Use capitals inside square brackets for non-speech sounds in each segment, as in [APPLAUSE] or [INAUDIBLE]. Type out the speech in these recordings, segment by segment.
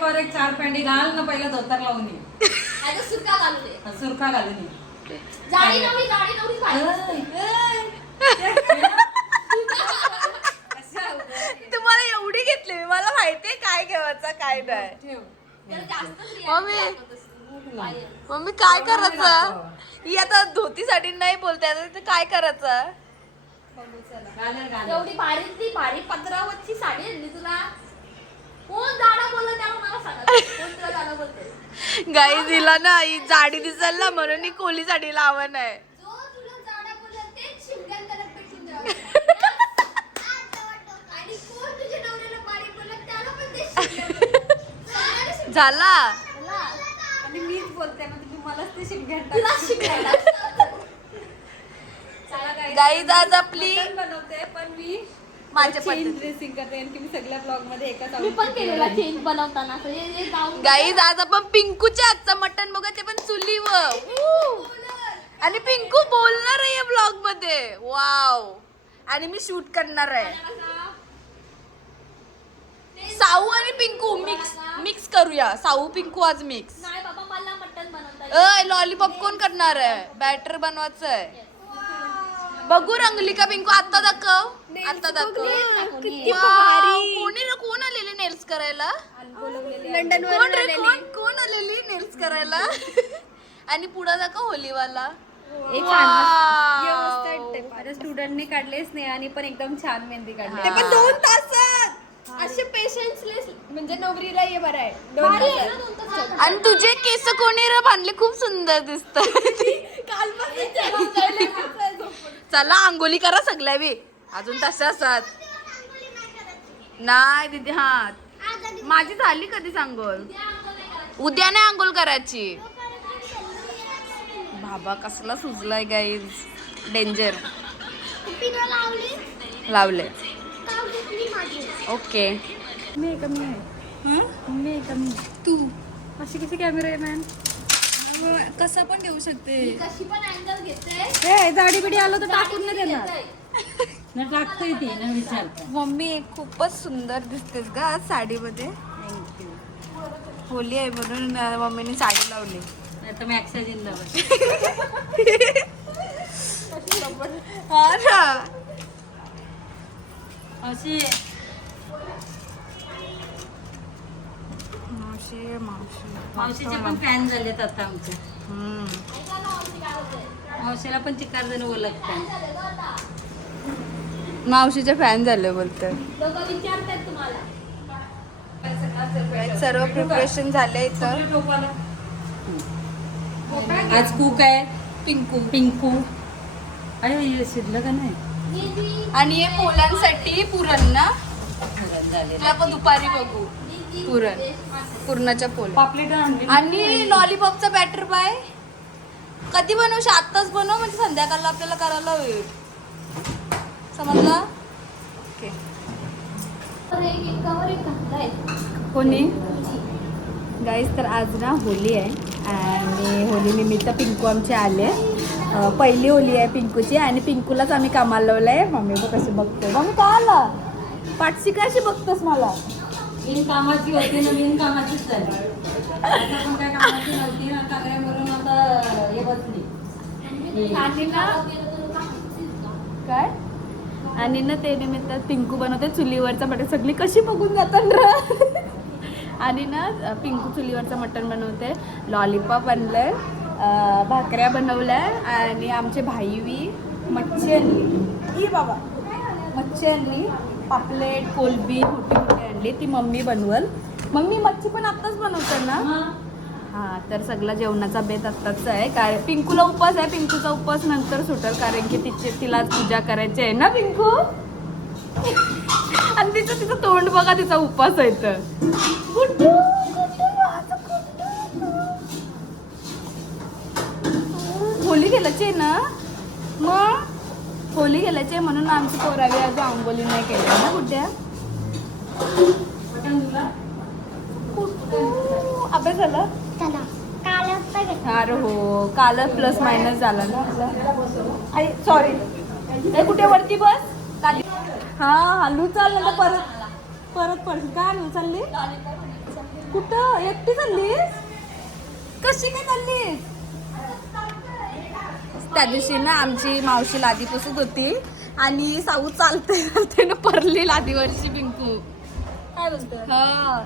वर एक चार पॅन्टी घाल ना पहिला धोतर लावून ये आता सुरका घालू दे. सुरखा घालून ये जाडी नवरी जाडी नवरी पाहिजे [LAUGHS] तुम्हाला एवढी घेतली मी मला माहितीये काय घेवायचं काय नाही. मम्मी. मम्मी काय करायचं? ही आता धोतीसाठी नाही बोलते आता ते काय करायचं? एवढी भारीतली भारी पत्रावरची साडी आणली तुला? गाई दिला ना ही जाडी दिसेल ना म्हणून ही कोली साठी लावण आहे. [LAUGHS] झाला. आणि मीच बोलते मलाच ते गाईज [LAUGHS] आज आपली बनवते पण मी माझ्या चेंज पद्धती ड्रेसिंग करते आणि की मी सगळ्या ब्लॉगमध्ये एकाच मी पण outfit केलेला मध्ये चेंज बनवताना असं हे- हे गाऊन गाईज आज आपण पिंकूच्या हातचं मटण बघा ते पण चुलीवर. Woo! आणि पिंकू बोलणार आहे या ब्लॉगमध्ये. वाव आणि मी शूट करणार आहे. साऊ आणि पिंकू मिक्स मिक्स करूया. साऊ पिंकू आज मिक्स नाही बाबा मला मटन बनवता येतं. अय लॉलीपॉप कोण करणार आहे? बॅटर बनवायचं आहे. बघू रंगली का पिंकू आता दाखव. आता दाखव किती Wow, कोणी कोण आलेली नेल्स करायला? लंडन कोण रे कोण कोण आलेली नेल्स करायला? [LAUGHS] आणि पुढे दाखव होलीवाला. एक Wow. माझ्या स्टुडंटने काढले स्नेहाने पण एकदम छान मेहंदी काढली. ते पण दोन तासात. असे पेशन्सलेस म्हणजे नवरीला ये बरं आहे. दोन तासात. आणि तुझे केस कोणी रे बांधले? खूप सुंदर दिसत [LAUGHS] चला आंघोली करा सगळ्या बी. अजून तशा असतात. नाही दीदी हा. माझी झाली कधी आंघोळ? उद्या नाही आंघोळ करायची. बाबा कसला सुजलाय गाईज डेंजर लावले. ओके. मी कमी आहे? मी कमी तू. अशी कशी कॅमेरा आहे मॅन कसा पण घेऊ शकते. कशी पण अँगल घेते. हे जाडी बिडी आलं तर टाकून नाही देणार. ना टाकतोय ती ना विचारता मम्मी खूपच सुंदर दिसतेस का आज साडीमध्ये. होली आहे म्हणून मम्मीने साडी लावली. नाही तर मॅक्सा जिंदाबाद हा ना. अशी मावशी मावशी. मावशीचे पण फॅन झालेत आता आमचे. हम्म. मावशीला पण चिकार जण ओळखतात मावशीचे फॅन झाले बोलते. लोक विचारतात तुम्हाला. सर्व प्रिपरेशन झाले इथं. आज कूक आहे. पिंकू पिंकू. अरे हे शिजलं का नाही? आणि हे पोलांसाठी पुरण ना? तुला आपण दुपारी बघू. पुरण. पुरणाच्या पोल पापलेट आणली. आणि लॉलीपॉपचा बॅटर बाय. कधी बनवू आत्ताच बनव म्हणजे संध्याकाळला आपल्याला करायला होईल समजलं? ओके. कोणी गाईज तर आज ना होली आहे. आणि होली निमित्त पिंकू आमचे आले. पहिली होली आहे पिंकूची आणि पिंकूलाच आम्ही कामाला लावलं आहे मम्मी बघ कशी बघते मम्मी का आला? पाठशी कशी बघतोस मला? बिन कामाची होती ना बिन कामाचीच झाली. आता पण काय कामाची नव्हती ना कागऱ्यावरून आता हे बसली. आणि ना काय? आणि ना ते निमित्त पिंकू बनवते चुलीवरचा मटण. सगळी कशी बघून जातात र? आणि ना पिंकू चुलीवरचं मटण बनवते. लॉलीपॉप आणलंय भाकऱ्या बनवल्या आणि आमचे भाईवी मच्छी आणली. ई बाबा. मच्छी आणली पापलेट कोलबी मोठी मोठी आणली ती मम्मी बनवल. मम्मी मच्छी पण आत्ताच बनवते ना? हा. तर सगळा जेवणाचा बेत आत्ताच आहे. काय पिंकूला उपवास आहे? पिंकूचा उपवास नंतर सुटेल कारण की तिची तिला पूजा करायची आहे ना पिंकू? [LAUGHS] आणि तिचं तिचं तोंड बघा तिचा उपवास आहे तर. होली गेल्याची आहे ना? मग? होली गेल्याची म्हणून आमची पोरावी आज आंबोली नाही केली. ना गुड्डू, अभ्यास झाला? अरे हो काल प्लस मायनस झाला ना सॉरी कुठे वरती बस? खाली. हा हलू चाल ना परत परत पडशील. काय हलू चालली कुठं? एकटी चाललीस? कशी काय चाललीस? त्या दिवशी ना आमची मावशी लादी पुसत होती आणि साऊ चालते चालते ना परली लादीवरची पिंकू काय बोलतो हा.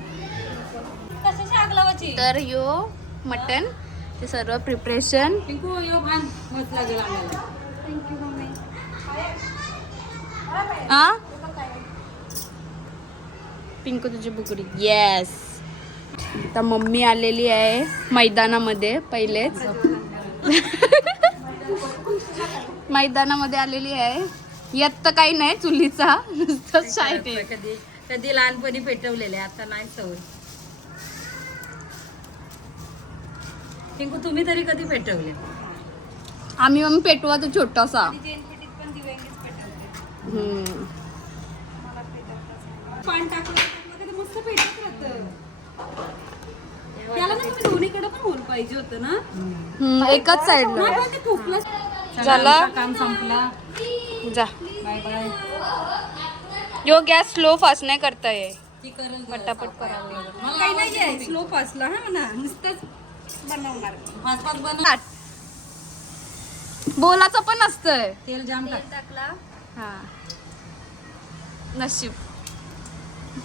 कशाची आग लावायची? तर यो मटन ते सर्व प्रिपरेशन पिंकू यो भान मस्त लागेल आम्हाला. हा? पिंकू तुझी बुकडी. येस आता मम्मी आलेली आहे मैदानामध्ये पहिलेच. मैदानामध्ये आलेली आहे. येत तर काही नाही चुलीचा. नुसतं आहे. कधी? कधी लहानपणी पेटवलेले आता नाही सवय. पिंकू तुम्ही तरी कधी पेटवले? आम्ही मम्मी पेटवा तो छोटासा. हम्म. पान टाकलं मस्त पेटत राहतं. त्याला ना तुम्ही दोन्हीकडे पण होल पाहिजे होतं ना? हम्म, एकाच साईडला नाही पण ते ठोकलं झाला? काम संपला. जा. Bye bye. यो गॅस स्लो फास्ट नाही करता ये. पटापट करावं लागेल. मला काही नाही आहे स्लो हा म्हणा नुसतंच बनवणार. बोलाचं पण असतंय. तेल जाम टाक. टाकला. हा. नशीब.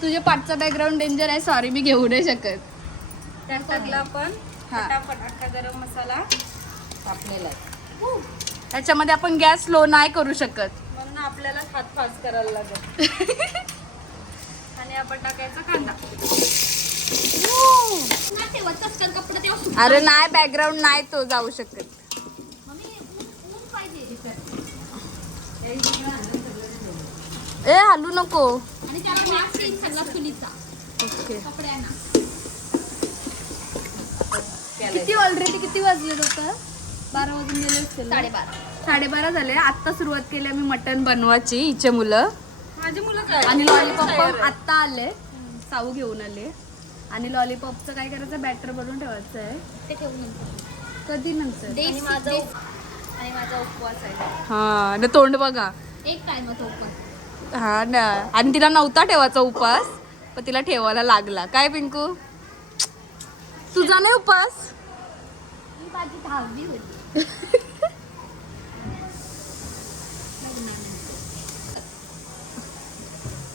तुझ्या पाठचा बॅकग्राऊंड डेंजर आहे सॉरी मी घेऊ नाही शकत. त्यात टाकला आपण. हा. फटाफट अख्खा गरम मसाला. टाकलेला आहे त्याच्यामध्ये आपण गॅस स्लो नाही करू शकत. म्हणून आपल्याला हात फास्ट करायला लागेल. आणि आपण टाकायचा कांदा. अरे नाही बॅकग्राऊंड नाही तो जाऊ शकत. ए हलू नको. ओके. किती ऑलरेडी किती वाजले होतं बारा वाजून गेले असतील ना? साडेबारा झाले. आता सुरुवात केली आम्ही मटन बनवायची. हिचे मुलं. माझी मुलं काय? आणि लॉलीपॉप आत्ता आले. साऊ घेऊन आले. आणि लॉलीपॉपचं काय करायचं? बॅटर बनवून ठेवायचं आहे. ते ठेवून कधी नंतर? आणि माझा आणि माझा उपवास आहे. हा न तोंड बघा. एक टायमाचा उपवास. हा ना. आणि तिला नव्हता ठेवायचा उपास पण तिला ठेवायला लागला. काय पिंकू? तुझा नाही ही माझी दहावी होती. [LAUGHS]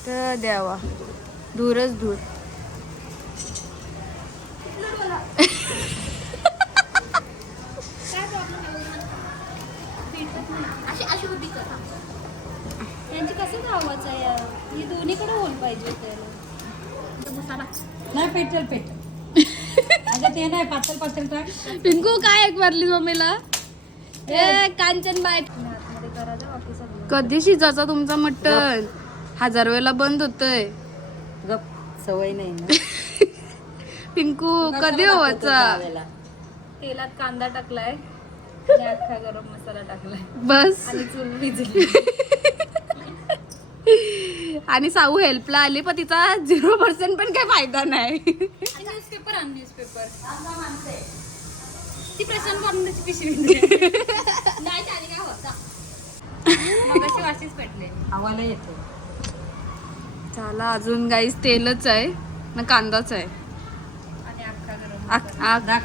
तर द्यावा. होती का त्यांची कसं आहे? ही दोन्हीकडे होल पाहिजे नाही पेटल पेटल. अगं ते नाही पातळ पातळ टाक पिंकू काय एक मारली मम्मीला? ए कांचन बाय. कधी शिजायचा तुमचा मटन हजार वेळेला बंद होतय. गप सवय नाही ना. [LAUGHS] पिंकू कधी व्हायचा तेलात कांदा टाकलाय. [LAUGHS] आणि अख्खा गरम मसाला टाकलाय. बस. आणि चूल विजली [LAUGHS] आणि साऊ हेल्पला आली पण तिचा झिरो पर्सेंट पण काही फायदा नाही. न्यूजपेपर आण न्यूजपेपर ती प्रशांत पिशवी नाही काय होता मग अशी वाशीच पेटले. हवाला येतो चला अजून गाईस तेलच आहे ना कांदाच आहे.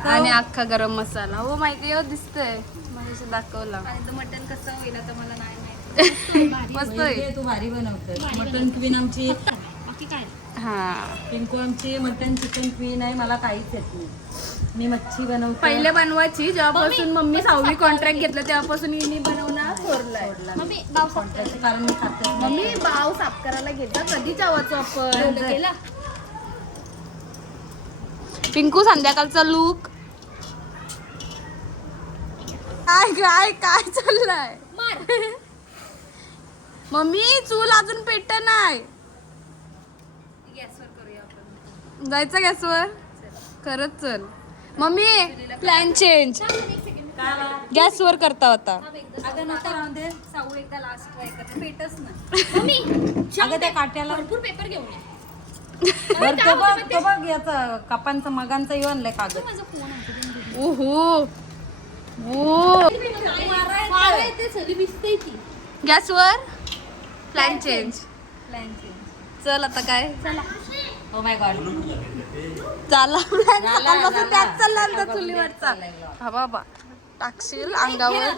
आणि अख्खा गरम मसाला. हो माहिती हो दिसतंय. दाखवला. आणि तो मटन कसं होईल आता मला नाही माहिती. [LAUGHS] मस्त आहे. तू भारी बनवतेस मटन क्वीन आमची बाकी काय? हा. पिंकू आमची मटन चिकन क्वीन आहे मला काहीच येत नाही. मी मच्छी बनवते. पहिले बनवायची जेव्हापासून मम्मी सहावी कॉन्ट्रॅक्ट घेतलं तेव्हापासून हिने बनवणार सोडलाय. मम्मी बाव साफ कारण मी खाते मम्मी बाव साफ करायला घेता कधी जावाचो आपण केला. पिंकू संध्याकाळचा लुक काय काय काय चाललंय? मार. मम्मी चूल अजून पेट नाही. गॅसवर करूया आपण. जायचं गॅसवर? खरंच चल. मम्मी प्लॅन चेंज गॅसवर करता होता. अगं नको राहून दे. साऊ एकदा लास्ट ट्राय करते. पेटच ना मम्मी अगं त्या काट्याला भरपूर पेपर घेऊन ये. बरं, तो बघ तो बघ याचा कपांचा मगांचा येऊ आणलाय कागद. माझा फोन आहे ओहो. ओ. मारा येते सगळी भिजते ती. गॅसवर प्लॅन चेंज प्लॅन चेंज चल आता काय? चला. ओ माय गॉड चालला सकाळपासून झाला. त्याच चालला आमचा सकाळपासून चुलीवरचा. त्याच चाललाय vlog. हा बाबा. टाकशील अंगावर?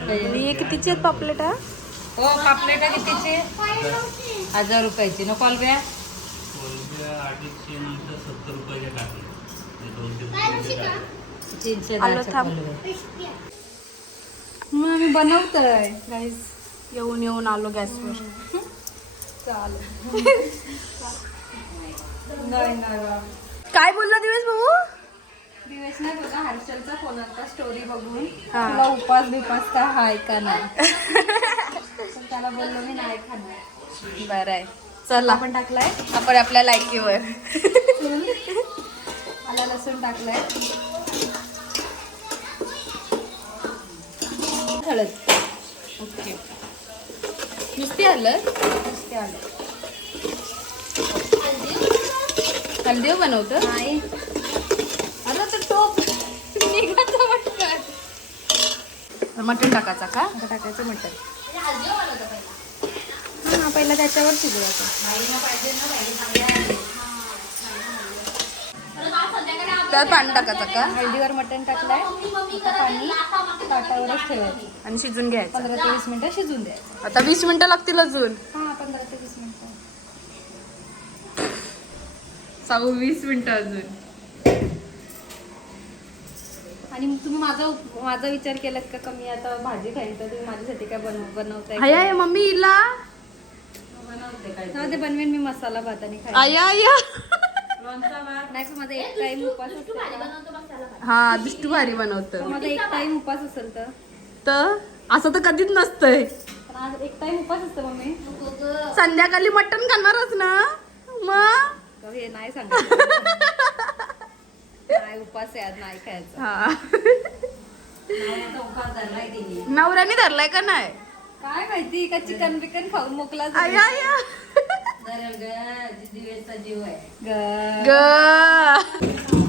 हे कितीचे आहेत पापलेट हा? हो पापलेट कितीचे? हजार रुपयाची. नको थांब. मग आम्ही बनवतोय. गाईज येऊन येऊन आलो गॅसवर. नाही नाही. काय बोलला दिवस भाऊ? दिवस नाही बघा हर्षलचा फोन आलता स्टोरी बघून. तुला उपास बिपास काय हाय का नाही? त्याला बोललो मी नाही खाणार. बरं आहे. चला. आपण टाकलाय? आपण आपल्या लायकीवर. आला लसूण टाकलाय. हळद. ओके. नुसती आलं? नुसते आले. हल्दी बनवतं? नाही. आता तर टोप. पटकन मटण टाकायचा का? आता टाकायचं मटण. हा पहिला त्याच्यावर शिजवायचं त्यात पाणी टाकायचं का? हळदीवर मटण टाकलाय. आता पाणी ताटावरच ठेवायचं. आणि शिजून घ्यायचं. पंधरा ते वीस मिनिटं शिजून द्यायचं. आता वीस मिनिटं लागतील अजून. हा पंधरा ते वीस मिनिटं. सांगू वीस मिनिटं अजून. आणि तुम्ही माझा माझा विचार केलात का कमी आता भाजी खाईल तर तुम्ही माझ्यासाठी काय बनव बनवताय आया आया मम्मी इला. बनवते काय ते बनवेन मी मसाला भात आणि खाईल आया नाही पण माझा एक टाइम उपास हा दिष्टू भारी बनवत. माझा एक टाइम उपास असेल तर. तर? असं तर कधीच नसतंय. एक टाइम उपास असतो मम्मी. संध्याकाळी मटण खाणारच ना? मग? हे नाही सांगत. नाही उपास आहे आज नाही खायचं. हा. नवऱ्याने धरलाय का नाही? काय माहिती का चिकन बिकन खाऊन मोकला ग दिवेचा जीव आहे? ग- ग.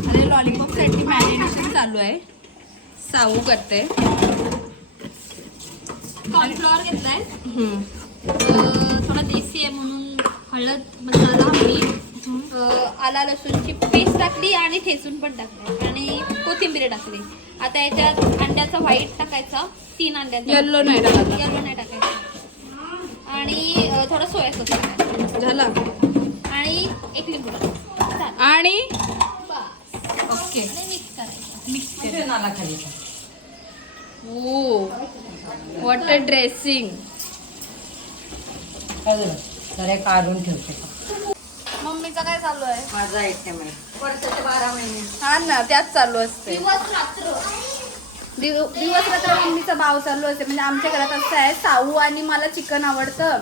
अरे लॉलीपॉपसाठी मॅरिनेशन चालू आहे. साऊ करते कॉर्नफ्लॉवर घेतलाय. थोडा देसी आहे म्हणून हळद मसाला मीठ आला लसूणची पेस्ट टाकली आणि ठेचून पण टाकली आणि कोथिंबीर टाकली. आता याच्यात अंड्याचा व्हाईट टाकायचा. तीन अंड्याचा. Yellow नाही टाकायचा. येल्लो नाही टाकायचा. आणि थोडा सोया सॉस झाला. आणि एक लिंबू. आणि? ओके. आणि मिक्स करायचं. ओ वॉट अ ड्रेसिंग काढून ठेवते. मम्मीचं काय चालू आहे? माझा आयटम आहे वर्षाचे बारा महिने. हा ना त्याच चालू असते दिवस रात्र. दिव- दिवस रात्र मम्मीचा भाव चालू असते. म्हणजे आमच्या घरात असं आहे साऊ आणि मला चिकन आवडतं.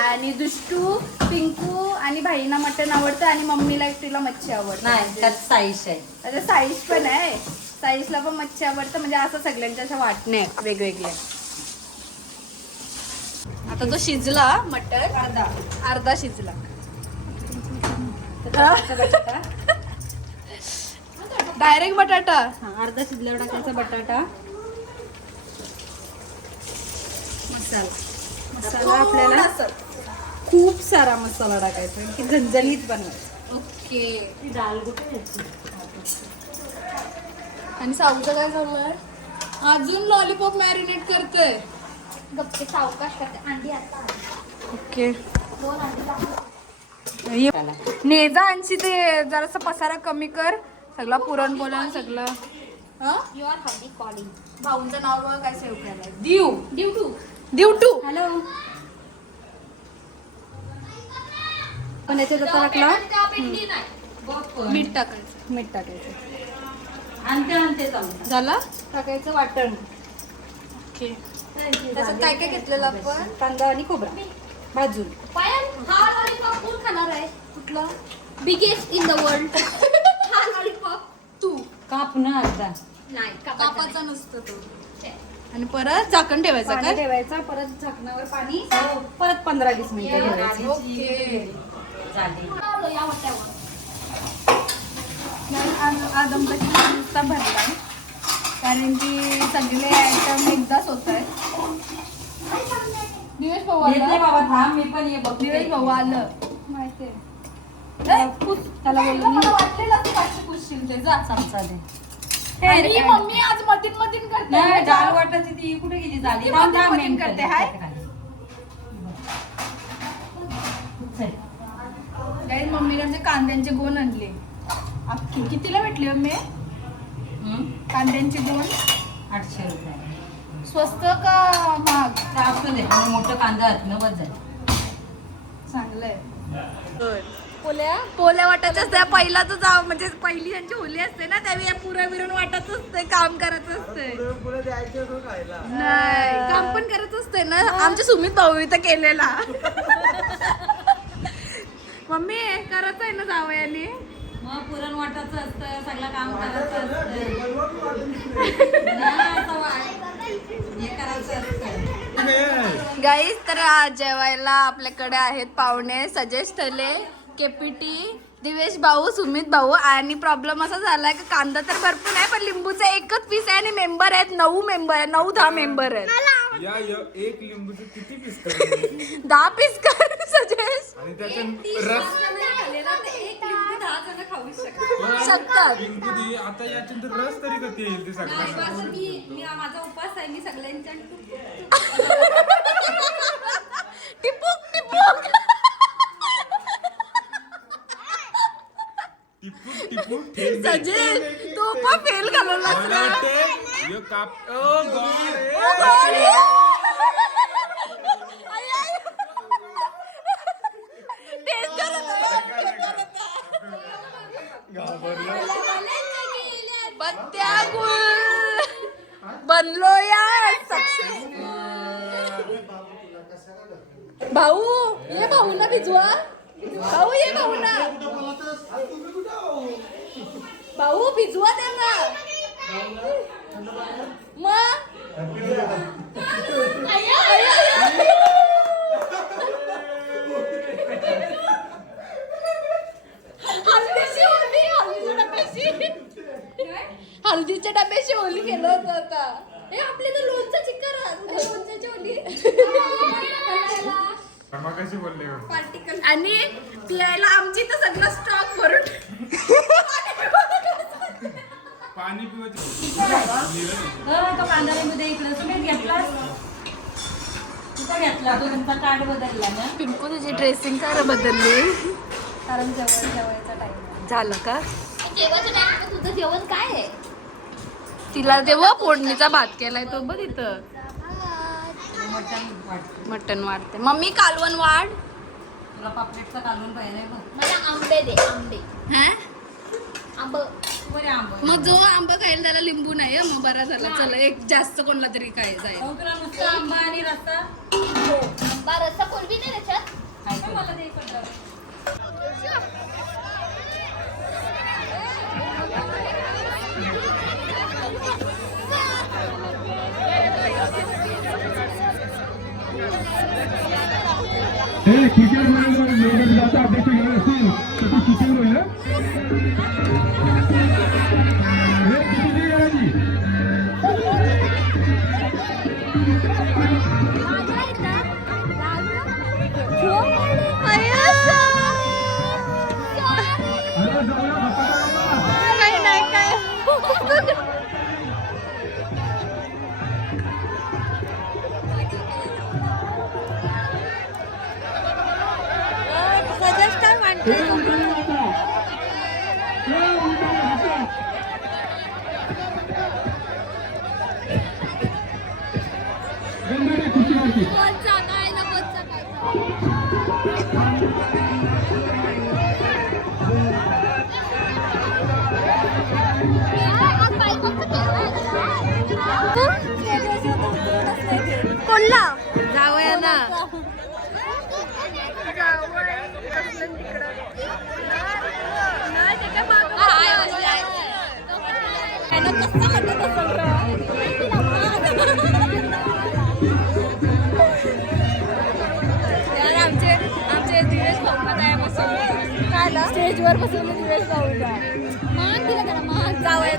आणि दुष्टू पिंकू आणि भाईना मटण आवडतं आणि मम्मीला एकटीला मच्छी आवडतं. नाही त्यात साईश आहे. त्याच्या साईज पण आहे. साईजला पण मच्छी आवडतं. म्हणजे असं सगळ्यांच्या अशा वाटणे आहेत वेगवेगळे आता तो शिजला मटण. अर्धा. अर्धा शिजला. त्याचा बटाटा डायरेक्ट बटाटा. हा अर्धा शिजल्यावर टाकायचा बटाटा. मसाला. मसाला आपल्याला खूप सारा मसाला टाकायचा की झणझणीत बनवायचा. ओके. डाल कुठे आणि साऊचं काय चालू आहे अजून लॉलीपॉप मॅरिनेट करतोय. गप्पे सावकाश करते अंडी आता. ओके. दोन अंडी. नेजा आणशी ते जरासा पसारा कमी कर. सगळा पुरण बोलन सगळं. यू आर हल्दी कॉलिंग भाऊंचं नाव बघ काय सेव्ह केलंय दिव. ड्यू टू दिव टू हॅलो पण याच्यात आता टाकला मीठ टाकायचं. मीठ टाकायचं. आणते आणते झाला? टाकायचं वाटण. ओके. त्याच्यात काय काय घेतलेलं आपण? कांदा आणि खोबरा. भाजून. पायल हा लॉलीपॉप कोण खाणार आहे? कुठला? Biggest in the world cup ना आता. नाही कापाचा नसतो तो. आणि परत झाकण ठेवायचं पाणी काय ठेवायचं परत झाकणावर पाणी परत पंधरा वीस मिनिटं ठेवायचं. नुसता भरलाय कारण की सगळे आयटम एकदाच होत आहेत. दिवेश भाऊ आला. बाबा थांब मी पण ये बघते. दिवेश भाऊ आलं. माहितीये. ए, पुस. त्याला मम्मी आज मतीन मतीन करते. नाही डाळ वाटायची ती कुठे गेली झाली मेन करते, हाय? गाईज मम्मीकडचे कांद्यांचे गोण आणले. अख्खी कितीला भेटली मम्मी? कांद्यांचे गोण? आठशे रुपये. स्वस्त का महाग? तर असू दे आणि मोठं कांदा आहेत नवद झाले. चांगलंय. पोल्या पोल्या वाटायचं असते पहिला तर जाव म्हणजे पहिली यांची होली असते ना त्यावेळी या पुऱ्या बिरून वाटत असते काम करत असते नाही काम पण करत असते ना. आमच्या सुमित भाऊ इथं केलेला. मम्मी करत आहे ना जावयाने मग पुरण वाटायचं असतं सगळं काम करायचं असतं. हे गाईज तर आज जेवायला आपल्याकडे आहेत पाहुणे सजेश ठले केपीटी दिवेश भाऊ सुमित भाऊ. आणि प्रॉब्लेम असा झालाय की कांदा तर भरपूर आहे पण लिंबूचा एकच पीस आहे आणि मेंबर आहेत नऊ मेंबर आहे नऊ दहा मेंबर आहेत. या य- एक लिंबूचे किती पीस [LAUGHS] दहा पीस कर सजेश. आणि त्याच्यात रस? शकतात. लिंबू दे आता याच्यात रस तरी कधी येईल ते सगळं. मी माझा उपास आहे मी सगळ्यांच्या [LAUGHS] टिपूक टिपूक. सजेश तू [LAUGHS] पण फेल य काप ओ गॉड गुळ. बनलो या सक्सेस भाऊ ये भाऊ ना भिजवा. भाऊ ये भाऊ ना भाऊ भिजवा त्यांना. मग? आया, आया, आया. हल्दीची होली हल्दीच्या डब्याशी होली केलं होतं आता. हे आपले तर लोणचं चिक्कर लोणच्याची? आणि पियायला आमची तर सगळं स्टॉक भरून [LAUGHS] पाणी पिवायचं हो, तो कांदा लिंबू दे इकडं तुम्ही घेतलास? कुठं घेतला तो? तुमचा कार्ड बदलला ना? पिंकू तुझी ड्रेसिंग काय बदलली. कारण जेवण जेवायचा टाइम झालं का? तुझं जेवण काय आहे? तिला तेव्हा फोडणीचा भात केलाय तो बघ इथं. मटन वाढते मम्मी कालवण वाढ. तुला पापलेटचा कालवून पाहिजे बघ. मला आंबे दे आंबे. हा? आंब. बरे आंबट मग जो आंबा खाईल त्याला लिंबू नाही हं, मग बरा झाला. चला एक जास्त कोणला तरी काय जाईल. मग तुला नुसतं आंबा आणि रस्ता आंबा रस्सा कोलबी नाही त्याच्यात. ते. हे क्रिकेट बरोबर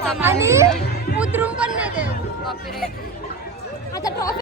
आणि उतरून पण नाही ते आता ट्रॉफी